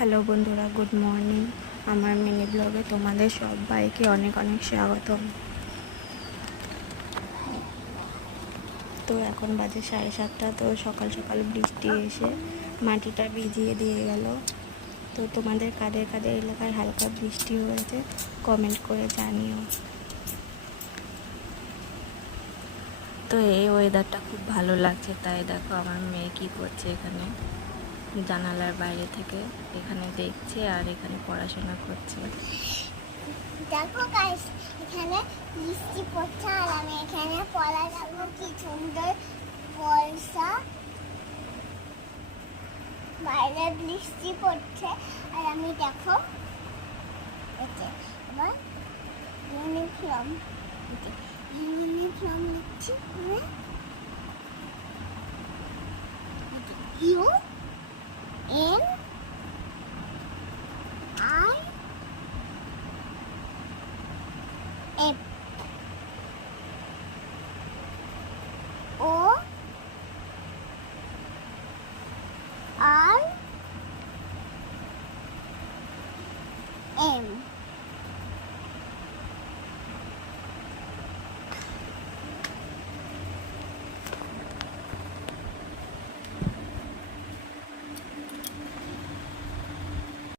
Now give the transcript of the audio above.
Hello বন্ধুরা, good morning. আমার mini ব্লগে তোমাদের সবাইকে অনেক অনেক স্বাগতম। তো এখন বাজে 7:30। তো সকাল সকাল বৃষ্টি এসে মাটিটা ভিজিয়ে দিয়ে গেল। তো তোমাদের কাদের কাদের এলাকায় হালকা বৃষ্টি হয়েছে কমেন্ট করে জানিও। তো এই ওয়েদারটা খুব ভালো লাগছে, তাই দেখো আমার মেয়ে কী করছে এখানে জানালার বাইরে থেকে এখানে দেখছে আর এখানে পড়াশোনা করছে। দেখো গাইস, এখানে বৃষ্টি পড়ছে আর আমি এখানে পড়া যাবো। কি সুন্দর বর্ষা, বাইরে বৃষ্টি পড়ছে আর আমি দেখো আমার ইউনিফর্ম লিখছি। U N I F O R M.